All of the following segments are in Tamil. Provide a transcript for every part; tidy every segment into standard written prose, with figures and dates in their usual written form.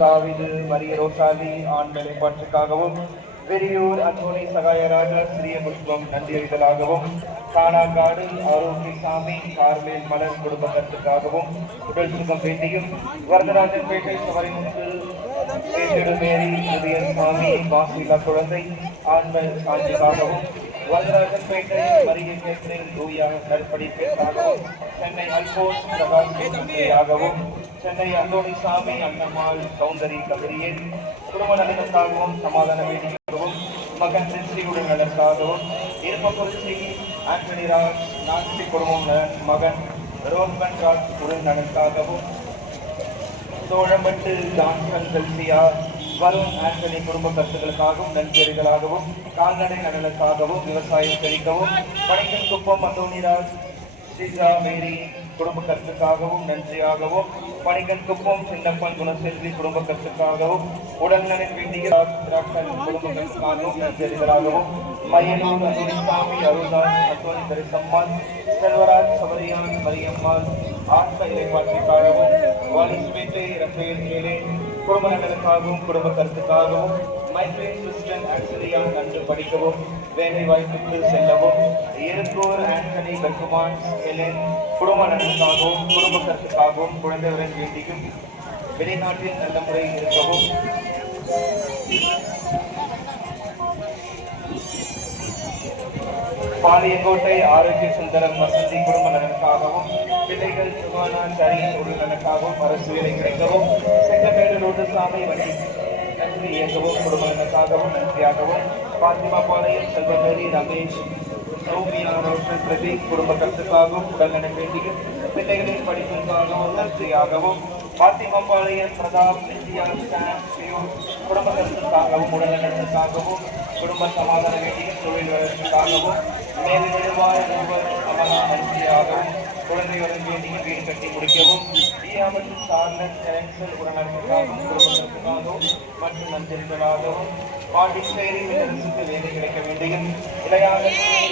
தாவீது மரிய ரோசாலி ஆண்களை பற்றுக்காகவும் வெறியூர் அந்தோணி சகாயராஜா சிறிய புஷ்பம் நன்றியறிதலாகவும் காணாங்காடு ஆரோக்கியசாமி கார்மேல் மலர் குடும்பத்திற்காகவும் உடல் சுகம் வேண்டியும் வரதராஜன் பேட்டை சவரிமுத்து மேரி உதயன் சாமி வாசிலா குழந்தை ஆண்கள் சாட்சிக்காகவும் வரதராஜன் பேட்டை மரிய கேத்ரின் லூயா நற்படிப்பிற்காகவும் சென்னை அல்போன்ஸ் பிரகாஷ் சென்னை அந்தோணிசாமி அன்னம்மாள் சௌந்தரி கபரியே குடும்ப நலனுக்காகவும் சமாதான வேண்டியாகவும் மகன் சின்சியுடன் நலனுக்காகவும் இருப்பகுறிச்சி ஆண்டனி ராஜ் நான்சி குடும்பம் மகன் ரோஹன் ராஜ் உடன் நலனுக்காகவும் சோழம்பட்டு ஜான்சன் செல்சியா வருண் ஆண்டனி குடும்ப கருத்துக்களுக்காகவும் நன்றியறிதலாகவும் கால்நடை நலனுக்காகவும் விவசாயம் செழிக்கவும் பணிக்கன் குப்பம் அந்தோணிராஜ் ஸ்ரீஜா மேரி குடும்ப கருத்துக்காகவும் நன்றியாகவும் பணிகன் குப்பம் சின்னப்பன் குணசெல்வி குடும்ப கருத்துக்காகவும் உடல்நலன் வேண்டிய குடும்ப கருத்துக்காகவும் நன்றியறிதலாகவும் மையனூர் அந்தோணிசாமி அருள்தாஸ் அந்தோணி தரிசம்மாள் செல்வராஜ் சபரியான் மரியம்மாள் ஆத்ம இலைப்பாற்றிக்காகவும் வாலிஸ்பேட்டை ரஃபேல் மேலே குடும்ப நலனுக்காகவும் குடும்ப கருத்துக்காகவும் மைக்ரேன் கிறிஸ்டன் ஆக்சிலியா நன்று படிக்கவும் வேலை வாய்ப்புக்கு செல்லவும் இருக்கூர் ஆண்டனி பெர்குமான் ஹெலன் குடும்ப நலனுக்காகவும் குடும்ப கருத்துக்காகவும் குழந்தையுடன் வேண்டியும் வெளிநாட்டில் நல்ல முறையில் இருக்கவும் பாளையங்கோட்டை ஆரோக்கிய சுந்தரம் வசதி குடும்ப நலனுக்காகவும் பிள்ளைகள் சுகானா சரியின் உடல் நலனுக்காகவும் அரசு வேலை கிடைக்கவும் செங்கமேடு ரோடுசாமி வண்டி நன்றி இயக்கவும் குடும்ப நலனுக்காகவும் நன்றியாகவும் பாத்திமா பாளையம் செல்வமேரி ரமேஷ் சௌமியா ரோஷன் பிரதீப் குடும்ப கருத்துக்காகவும் உடல்நலம் வேண்டியும் பிள்ளைகளின் படிப்பிற்காகவும் நன்றியாகவும் பாத்திமா பாளையம் பிரதாப் இந்தியா குடும்ப கருத்துக்காகவும் உடல்நலத்திற்காகவும் குடும்ப சமாதான வேண்டியும் தொழில் வளர்ச்சிக்காகவும் மேல் நிர்வாக அமலா நன்றியாகவும் குழந்தையுடன் வேண்டியும் வீடு கட்டி முடிக்கவும் டியாமல் சார்லஸ் எலெக்சல் உடனடிக்காகவும் குடும்பத்திற்காகவும் மற்றும் நன்றிகளாகவும் பாண்டிச்சேரி மின்னரசுக்கு வேலை கிடைக்க வேண்டியும் இளையாக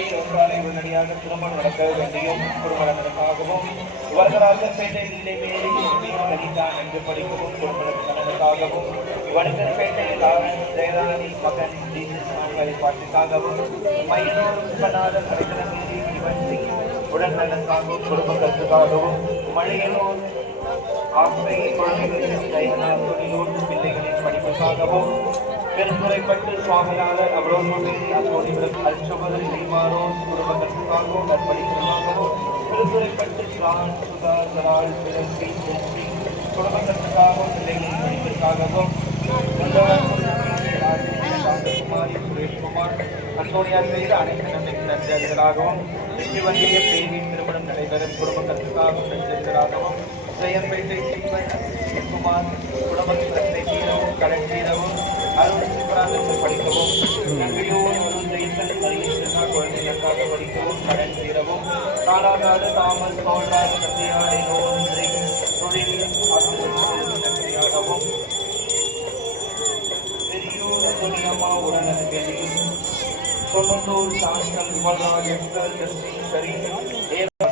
விவசாய உடனடியாக திருமணம் நடக்க வேண்டியும் குடும்ப நலனுக்காகவும் வரதராஜன்பேட்டை நிலை மேலே லலிதா நன்கு படிக்கவும் குடும்ப நலனுக்காகவும் வடுகர்பேட்டை லாரன்ஸ் ஜெயராணி மகன் பாட்டுக்காகவும் மயிலூர் சுபநாதன் ஹரிதனமேரி இவன் சிங் உடல் நலனுக்காகவும் குடும்ப கருத்துக்காகவும் மலையனூர் ஆசை குழந்தைகளின் தொழிலூர் பிள்ளைகளின் படிப்புக்காகவும் பெருந்துறைப்பட்டு சுவாமிநாதன் அபரோசமேரி அசோனிபுரம் அல்சோபதரி நெய்மாரோஸ் குடும்ப கருத்துக்காகவும் நற்படிப்புக்காகவும் பெருந்துறைப்பட்டு ஜான் சுதா ஜலால் பிறந்தி குடும்ப கருத்துக்காகவும் பிள்ளைகளின் படிப்பிற்காகவும் குமாரி சுரேஷ்குமார் அந்தோனியா செய்த அனைத்து நன்மைக்கு நன்றியாளர்களாகவும் வெற்றி வங்கியம் தேவியின் திருமணம் நடைபெறும் குடும்ப கருத்துக்காகவும் நன்றியாளர்களாகவும் ஜெயம்பேட்டை குமார் குடும்பத்தை தீரவும் கடன் தீரவும் அருள் சிவராஜன் படிக்கவும் நன்றியோடு குழந்தைகளுக்காக படிக்கவும் கடன் தீரவும் காலாநாடு தாமல் தோல்ராஜ் கத்தியாடை நோய் தொழில் அந்தோனியம்மா உடனது கேள்வி தொண்ணூத்தூர் சாந்தல் விமல்ராஜ் எஸ்தர் ஜஸ்டின் ஷரீஃப்